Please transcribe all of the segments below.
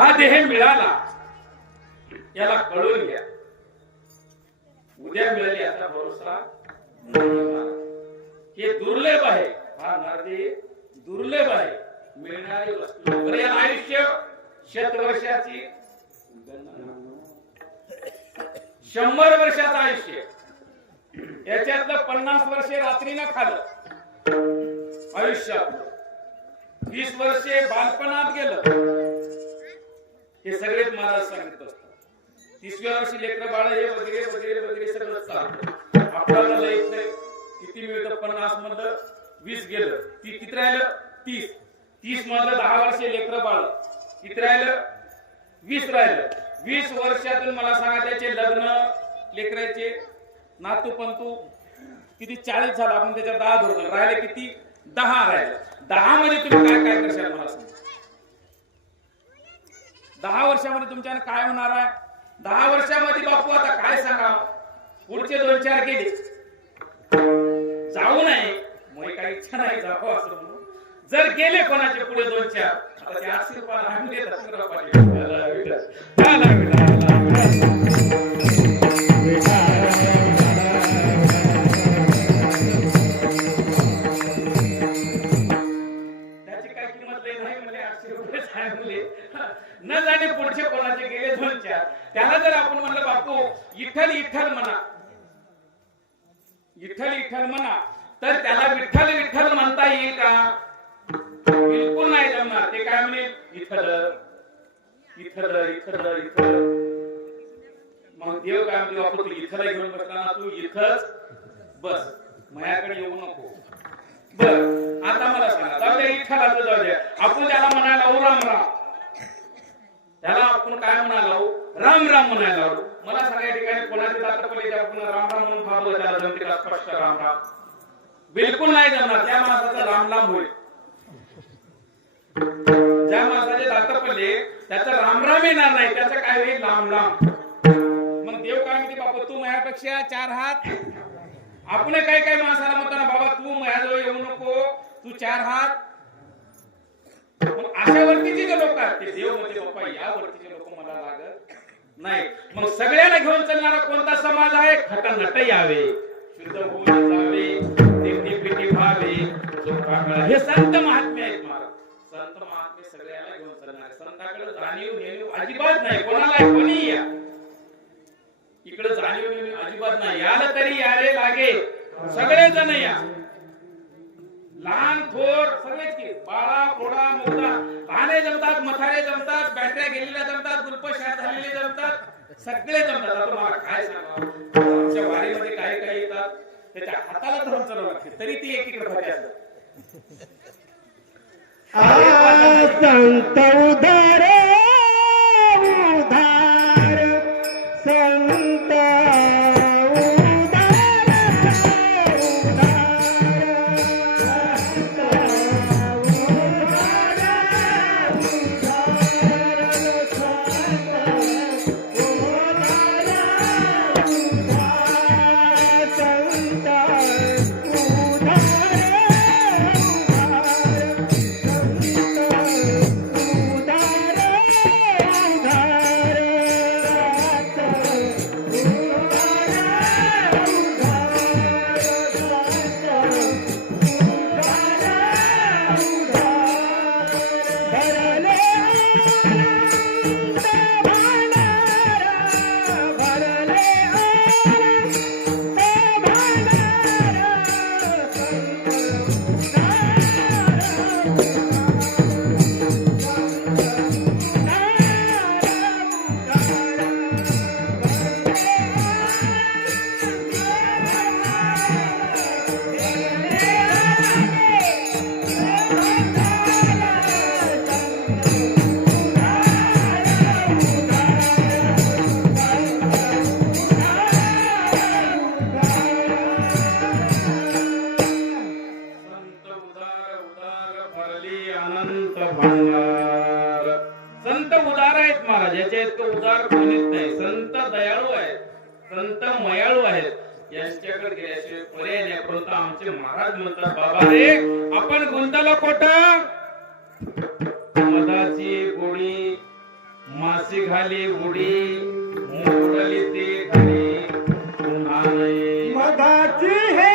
हा देह मिळाला याला कळून घ्या. उद्या मिळेल याचा भरोसा नाही महाराज. हे दुर्लभ आहे. हा नरदेह दुर्लभ आहे. मिळणारी वस्तू. बरं, या आयुष्य 100 वर्षाची 100 वर्षाचं आयुष्य. याच्यातलं 50 वर्षे रात्रीनं खाल्लं आयुष्यात. 20 वर्षे बालपणात गेलं. हे सगळेच महाराज सांगितलं. 30व्या वर्षी लेकरं बाळ हे वगैरे वगैरे वगैरे सगळं चालतं. आपल्याला लय किती मिळतं? 50 मधलं 20 गेलं. ती किती राहिलं? 30. 30 मधलं 10 वर्षे लेकरं बाळ किती राहिलं? 20 राहिलं. 20 वर्षातून मला सांगा त्याचे लग्न लेकराचे नातू पंतू किती 40 झालं. आपण त्याच्यात 10 धरतो. राहिले किती? 10 राहिले. 10 मध्ये तुम्ही काय काय करशाल मला सांगा. 10 वर्षामध्ये तुमच्यानं काय होणार आहे? 10 वर्षामध्ये बापू आता काय सांगा. पुढचे 2-4 गेले जाऊ नये. मग काही इच्छा नाही जावं असं म्हणून. जर गेले कोणाचे पुढे 2-4 आता ते आशीर्वाद आम्ही देतात. न जाणे पुढचे कोणाचे गेले 2-4. त्याला जर आपण म्हणलं बापू विठ्ठल विठ्ठल म्हणा, विठ्ठल विठ्ठल म्हणा, तर त्याला विठ्ठल विठ्ठल म्हणता येईल का? बिलकुल नाही जमणार. ते काय म्हणे? विठ्ठल विठ्ठल विठ्ठल विठ्ठल. मग देव काय म्हणते? बापू तू विठ्ठल घेऊन बसला ना, तू इथंच बस, माझ्याकडे येऊ नको. बर, आता मला सांगा, जाऊ द्या विठ्ठलाचं जाऊ द्या. आपण त्याला म्हणायला ओ राम राम. त्याला आपण काय म्हणाला? राम राम म्हणायला लावलो. मला सांगा या ठिकाणी कोणाचे दात पडले आपण राम राम म्हणून फावलं त्याला जमते का? स्पष्ट राम राम बिलकुल नाही जमणार. त्या माणसाचा लांब लांब होईल. ज्या माणसाचे दात पडले त्याचा राम राम येणार नाही. त्याचं काय होईल? लांब लांब. मग देव काय म्हणते? बाबा तू माझ्यापेक्षा 4 हात. आपण काय काय माणसाला म्हणतो ना, बाबा तू माझ्याजवळ येऊ नको, तू 4 हात. अशा वरतीचे जे लोक आहेत ते देव म्हणजे बाप्पा या वरतीचे लोक मला लागत नाही. मग सगळ्याला घेऊन चालणारा कोणता समाज आहे? खटानट यावे, शुद्ध होऊन जावे, दिंडी पिटी व्हावे. हे संत महात्मे आहेत महाराज. संत महात्मे सगळ्याला घेऊन चालणारे. संताकडे जाणीव नेणीव अजिबात नाही. कोणाला कोणी या इकडे जाणीव नेणीव अजिबात नाही. याला तरी यारे लागे. सगळेजण या, लहान थोर सगळेच की. बाळा पोळा मुद्दा, लहाने जमतात, म्हातारे जमतात, बॅटऱ्या गेलेल्या जमतात, गुलपशार झालेले जमतात, सगळे जमतात. आता मला काय सांगावं, आमच्या वारीमध्ये काही काही येतात त्याच्या हाताला धरून चालवं लागते तरी ती एकीकडे भाजी असतात. संत उदार उदार संत संत उदार आहेत महाराज. याच्या इतकं उदार कोणीच नाही. संत दयाळू आहेत, संत मयाळू आहेत. यांच्याकडे गेल्याशिवाय पर्याय नाही. परंतु आमचे महाराज म्हणतात बाबा रे आपण गुंतलो खोट. मधाची गोडी मासे घाली उडी मोडली ते घडी पुन्हा नाही. मधाची हे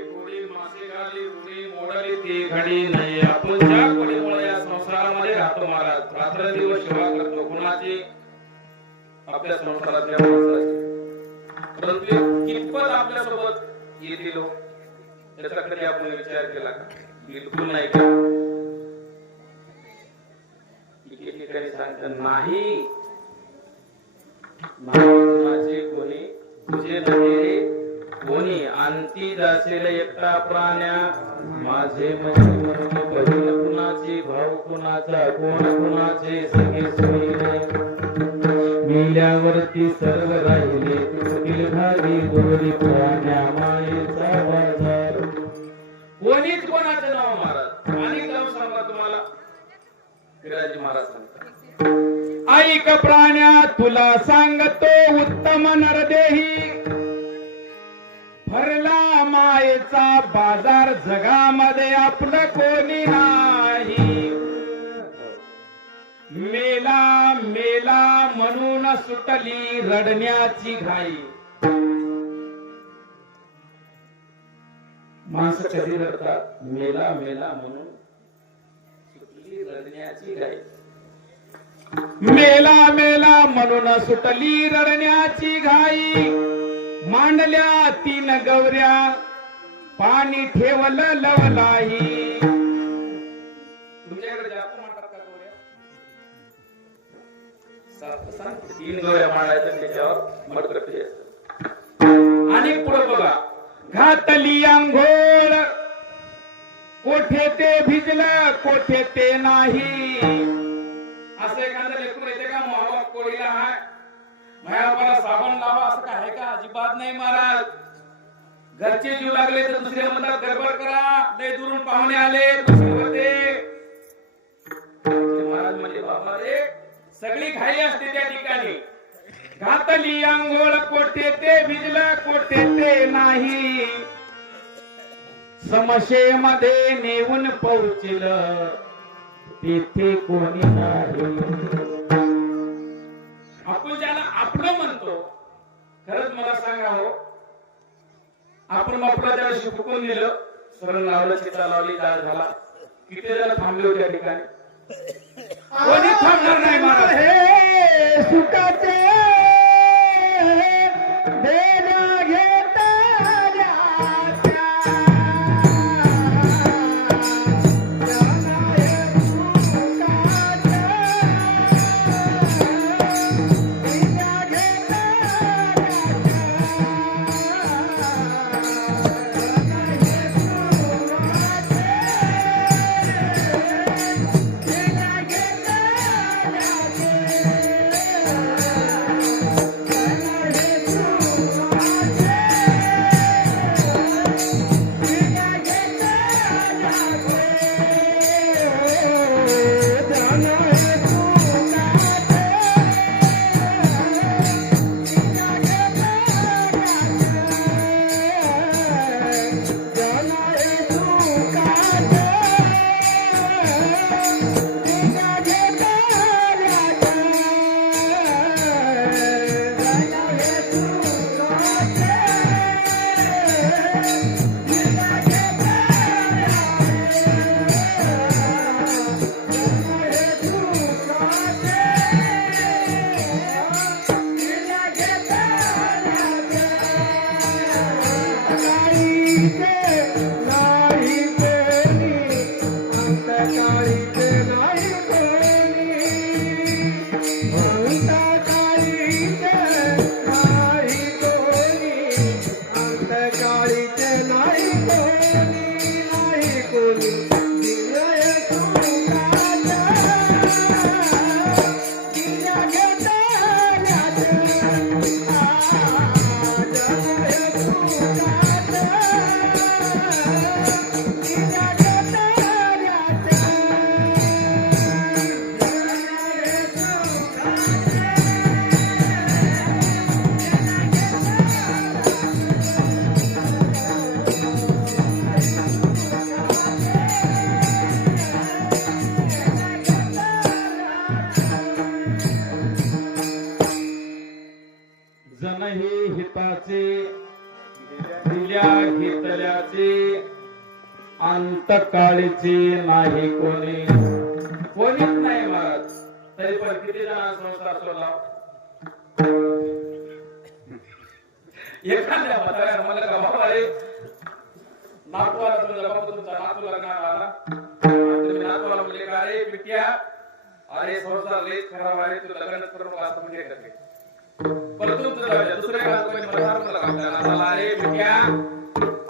गोडी मासी घाली घडी नाही. आपण ज्या कोणीमुळे या संसारामध्ये राहतो महाराज, रात्रंदिवस सेवा करतो कुणाची, आपल्या संसारातल्या माणसाची, परंतु कितपत आपल्या सोबत येतील लोक याचा कधी आपण विचार केला का? बिलकुल नाही का? ठिकाणी सांगतात नाही कुणाचे कोणी तुझे नाही रे कोणी, अंती जाशील एकटा प्राण्या माझे म्हणून बहीण कुणाची, भाऊ कुणाचा, कोण कुणाचे, सगळे सोयीने मिल्यावरती सर्व राहिले दिलघारी गोरी प्राण्या मायेचा बाजार. कोणीच कोणाचं नाव महाराज. आणि जाऊन सांगा तुम्हाला फिराजी महाराज सांगतात, ऐक प्राण्या तुला सांगतो उत्तम नरदेही, भरला मायेचा बाजार जगामध्ये आपलं कोणी नाही. मेला मेला म्हणून सुटली रडण्याची घाई. माणसं कधी रडतात? मेला मेला म्हणून सुटली रडण्याची घाई. मेला मेला म्हणून सुटली रडण्याची घाई. मांडल्या 3 गौऱ्या पाणी ठेवलं लवलाही. तुमच्याकडे जास्त म्हणतात का गौऱ्या? 3 गौऱ्या मांडायच्या त्याच्यावर मडकटी असतात. आणि पुढे बघा, घातली अंघोळ कोठे ते भिजलं कोठे ते नाही. असं एखादं लेकरू येते का मोहाबा कोळीला हाय मला साबण लावा असं काय आहे का? अजिबात नाही महाराज. घरचे जीव लागले तर दुसरे म्हणतात गडबड करा, लय दुरून पाहुणे आले दुसरे होते. महाराज म्हणजे बाबा रे सगळी घाई असते त्या ठिकाणी. घातली अंघोळ कोठे ते भिजलं कोठे ते नाही. समशेमध्ये नेऊन पोहोचलं तिथे कोणी नाही. आपण ज्याला आपलं म्हणतो, खरंच मला सांगा हो, आपण बापूला त्याला शिकवून दिलं, सरण लावलं, चिता लावली, डाळ झाला, किती जण थांबले होते त्या ठिकाणी? कोणी थांबणार नाही महाराज. हे सुखाचे देण्या घेतल्या प्राणाचे दिल्या घेतल्याचे अंतकाळीचे नाही कोणीच नाही महाराज. तरी पण किती जण संसार सोडला. एखाद्या म्हाताऱ्यानं मला का बाबा रे नातवाला तुमचा बाबा तुमचा नातू लग्नाला आला. तुम्ही नातवाला म्हणले का रे पिट्या अरे संसार लयच खराब आहे तू लग्नच करू नका असं म्हणजे करते. परंतु दुसऱ्या कोणी मला नातवाला अरे पिट्या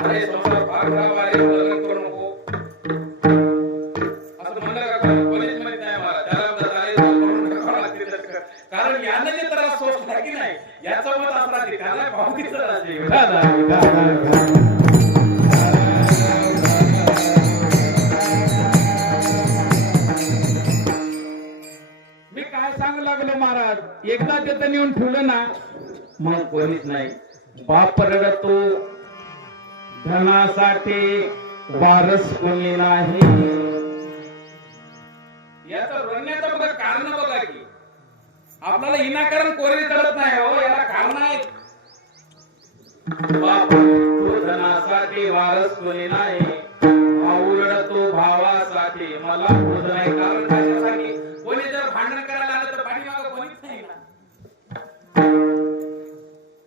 अरे संसार फार खराब आहे लग्न करू नको असं म्हणलं का कोणीच माहित नाही मला. त्याला कारण यानं जे त्रास सोसला की नाही याचा मत असला की त्याला भावकीच त्रास मी काय सांगू लागलो महाराज. एकदा तिथं नेऊन ठेवलं ना मग कोणीच नाही. बाप रडतो धनासाठी वारस कोणी नाही. याचं रडण्याचं बघा कारण बघा की आपल्याला विनाकारण कोणी कळत नाही हो. याला कारण आहेत. बाप रडतो धनासाठी वारस कोणी नाही. भाऊ रडतो भावासाठी मला बोध नाही. कारण कशासाठी कोणी जर भांडण करायला आलं तर पाठीमागं कोणीच नाही ना.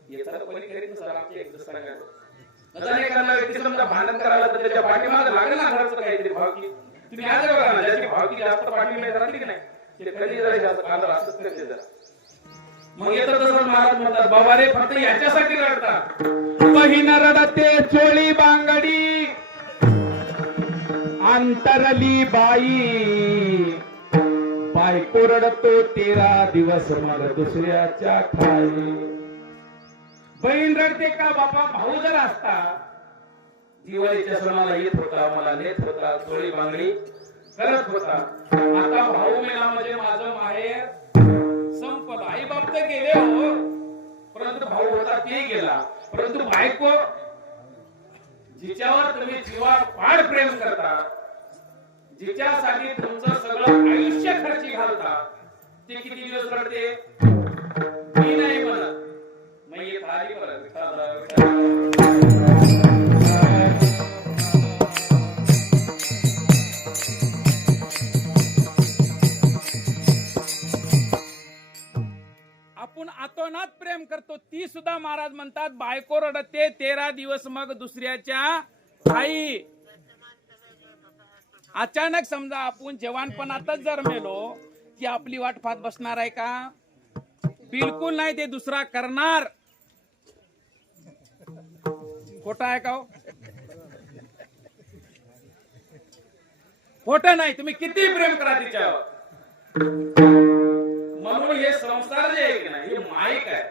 येतात कोणी करीत नसतं. आमच्या एक सांगायचं नजर एखादा व्यक्ती समजा भांडण करायला तर त्याच्या पाठीमागं लागेल ना घरचं काहीतरी भावकी. तुम्ही आज बघा ना ज्याची भावकी जास्त पाठीमागे राहते की नाही ते कधी जरा जास्त कांदा असंच करते जरा. मग येतं तसं महाराज म्हणतात बाबा रे फक्त याच्यासाठी रडतात. बहीण रडते चोळी बांगडी अंतरली बाई. बायको रडतो 13 दिवस मग दुसऱ्याच्या खाई. बहीण रडते का बाबा भाऊ जर असता दिवाळीच्या सणाला येत होता मला नेत होता चोळी बांगडी करत होता. आता भाऊ मेला म्हणजे माझं माहेर संपलं. आई बाप तर गेले हो परंतु भाऊ होता ते गेला. परंतु बायको जिच्यावर तुम्ही जीवापाड प्रेम करता जिच्यासाठी तुमचं सगळं आयुष्य खर्ची घालता ते किती दिवस रडते. मी नाही म्हणत मग येत आली परत आपण अतोनात प्रेम करतो ती सुद्धा महाराज म्हणतात बायको रडते 13 दिवस मग दुसऱ्याच्या आई. अचानक समजा आपण जवानपणातच जर मेलो की आपली वाट पाहत बसणार आहे का. बिलकुल नाही. ते दुसरा करणार. खोटं आहे का हो. खोटं नाही. तुम्ही किती प्रेम करा तिच्यावर. म्हणून हे संसार जे आहे की नाही हे माईक आहे.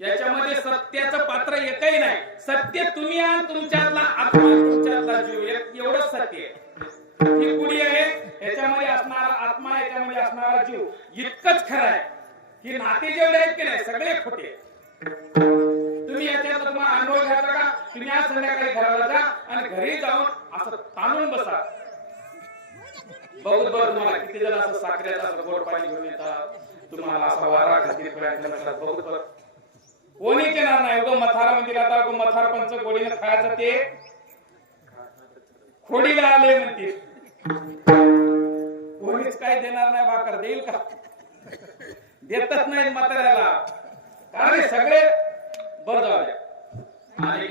याच्यामध्ये सत्याचं पात्र एकही नाही. सत्य तुम्ही आणि तुमच्यातला आत्मा तुमच्यातला जीव एवढंच सत्य आहे. ही कुडी आहे याच्यामध्ये असणारा आत्मा याच्यामध्ये असणारा जीव इतकंच खरं आहे. ही नाते जेवढे आहेत की नाही सगळे खोटे. तुम्ही याच्यात तुम्हाला अनुभव घ्यायचा का. तुम्ही आज संध्याकाळी घराला जा आणि घरी जाऊन असं ताणून बसा. बहुत बरं तुम्हाला किती जण असं साखरेचा गोड पाणी घेऊन येतात. तुम्हाला असा वारा खातीर प्रयत्न करतात. बहुत बरं कोणीच येणार नाही. मथारा म्हणजे आता मथार पंच गोडीनं खायचं ते खोडीला आले म्हणतील. कोणीच काही देणार नाही. भाकर देईल का. देतच नाही म्हाताऱ्याला. कारण सगळे बरं जाऊ द्या. आणि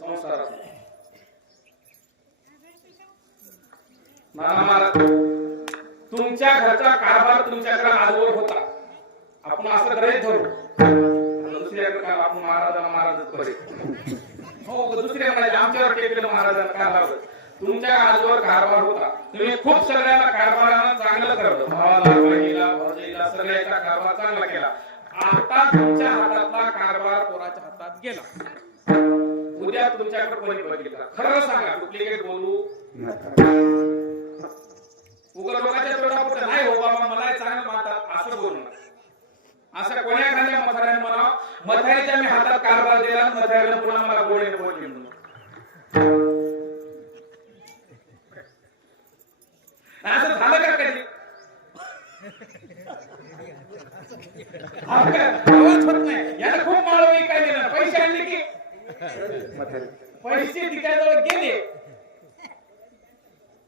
संसार तुमच्या घरचा कारभार तुमच्याकडे आजवर होता. आपण असं गरज धरू दुसऱ्याकडे काय आपण महाराजच बरे हो दुसऱ्या म्हणायचे आमच्यावर टेकले महाराजांना काय लावलं. तुमच्या आजवर कारभार होता. तुम्ही खूप सगळ्यांना कारभारानं चांगलं करतो. भावाला बहिणीला भाऊजीला सगळ्याचा कारभार चांगला केला. आता तुमच्या हातातला कारभार कोणाच्या हातात गेला. उद्या तुमच्याकडे कोणी बघितला खरं सांगा डुप्लिकेट बोलू उगा लोकांच्या तोंडापुरतं नाही हो बाबा मला चांगलं मानतात असं बोलू नका. असं कोण्या खाल्या मथाऱ्याने म्हणा मथारीच्या मी हातात कारभार दिला मथाऱ्याला पुन्हा मला गोडे बोलले म्हणून असं झालं का कधी. आवाज होत नाही याला खूप माळवी काय पैसे तिच्याजवळ गेले.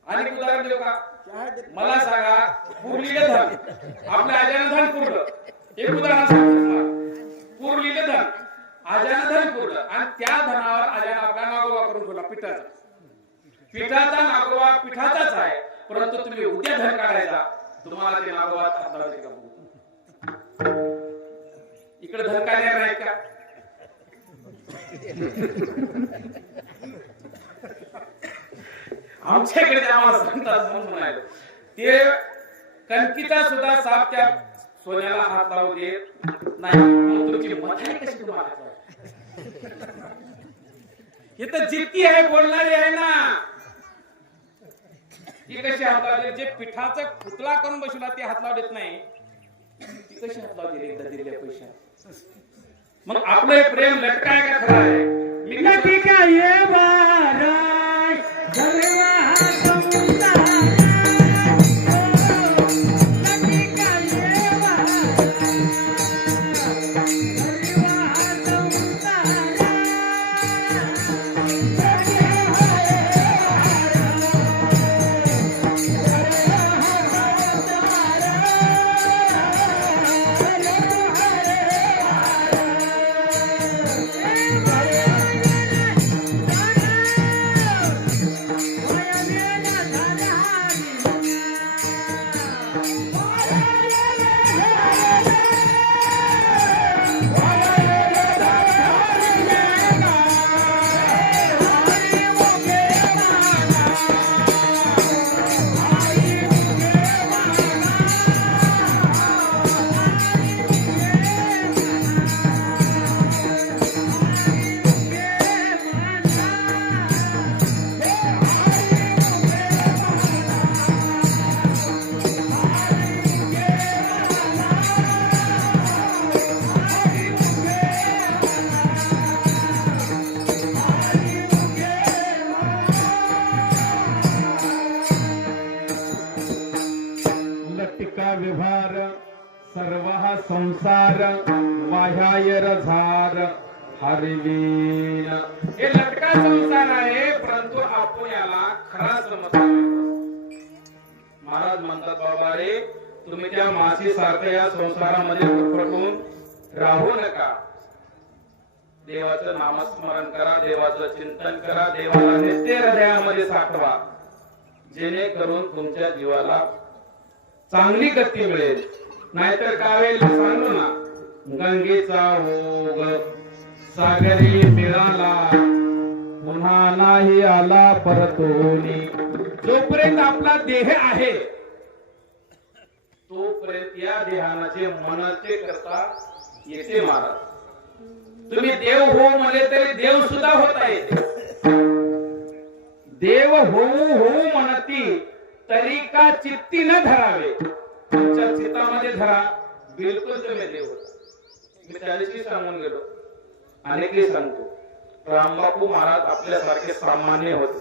आणि उदाहरण देऊ का? मला सांगा, पुरलेलं धन आपल्या आजानं धन पुरलं. एक उदाहरण सांगतो तुम्हाला. पुरलेलं धन आजानं धन पुरलं आणि त्या धनावर आजानं आपला नागोबा करून ठेवला पिठाचा. पिठाचा नागोबा पिठाचाच आहे, परंतु तुम्ही उद्या धन काढायचा, तुम्हाला ते नागोबा हाताला का बघू. इकडे धन काय नाही राहील का? आमच्याकडे ते आम्हाला सांगतात म्हणून नाही. ते कणकीचा सुद्धा साप त्या सोन्याला हात लावू देत नाही. मग तुमची मथाई कशी तुम्हाला हात लावते? हे तर जितकी आहे बोलणारी आहे ना, ती कशी हात लावते? जे पिठाचा पुतळा करून बसला ते हात लावू देत नाही, ती कशी हात लावते एकदा दिलेल्या पैशात? मग आपलं हे प्रेम लटकाय का खरं आहे? मी काय विभार सर्व संसार वाह्याय रझार हरिवीन. हे लटका संसार आहे, परंतु आपण याला खरा समजतो. महाराज म्हणतात, बाबा रे, तुम्ही त्या माशी सारख्या या संसारामध्ये फटफटून राहू नका. देवाचं नामस्मरण करा, देवाचं चिंतन करा, देवाला नित्य हृदयामध्ये साठवा, जेणेकरून तुमच्या जीवाला चांगली गती मिळेल. नाहीतर काय होईल सांगू ना, गंगेचा ओघ सागरी मिळाला, पुन्हा नाही आला परतोनी. जोपर्यंत आपला देह आहे तोपर्यंत या देहाचे मनाचे करता येते. महाराज, तुम्ही देव हो म्हणले तरी देव सुद्धा होत आहे. देव होऊ होऊ म्हणती तरी का चित्ती न धरावे. तुमच्या चित्तामध्ये धरा, बिलकुल तुम्ही देव होता. मी त्या दिवशी सांगून गेलो, अनेकही सांगतो. रामबापू महाराज आपल्यासारखे सामान्य होते.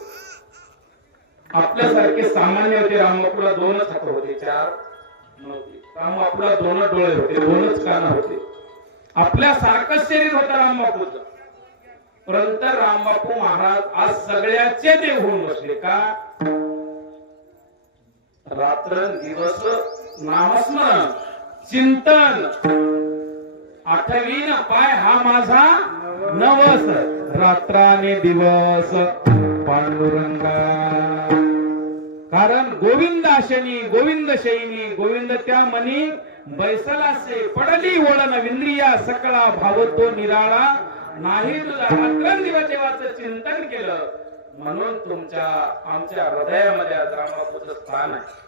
आपल्यासारखे सामान्य होते. रामबापूला 2च हात होते, 4 नव्हते. रामबापूला 2 डोळे होते, 2च कान होते. आपल्यासारखंच शरीर होतं रामबापूचं. परंतु रामबापू महाराज आज सगळ्याचे देव होऊन बसले. का? रात्र दिवस नामस्मरण चिंतन. आठवीन पाय हा माझा नवस, रात्राने दिवस पांडुरंगा. कारण गोविंद आशनी गोविंद शैनी गोविंद त्या मनी बैसलासे पडली वळण विंद्रिया सकळा भावतो निराळा. नाही तुझा रात्रंदिवस देवाचं चिंतन केलं म्हणून तुमच्या आमच्या हृदयामध्ये आज रामबापूचं स्थान आहे.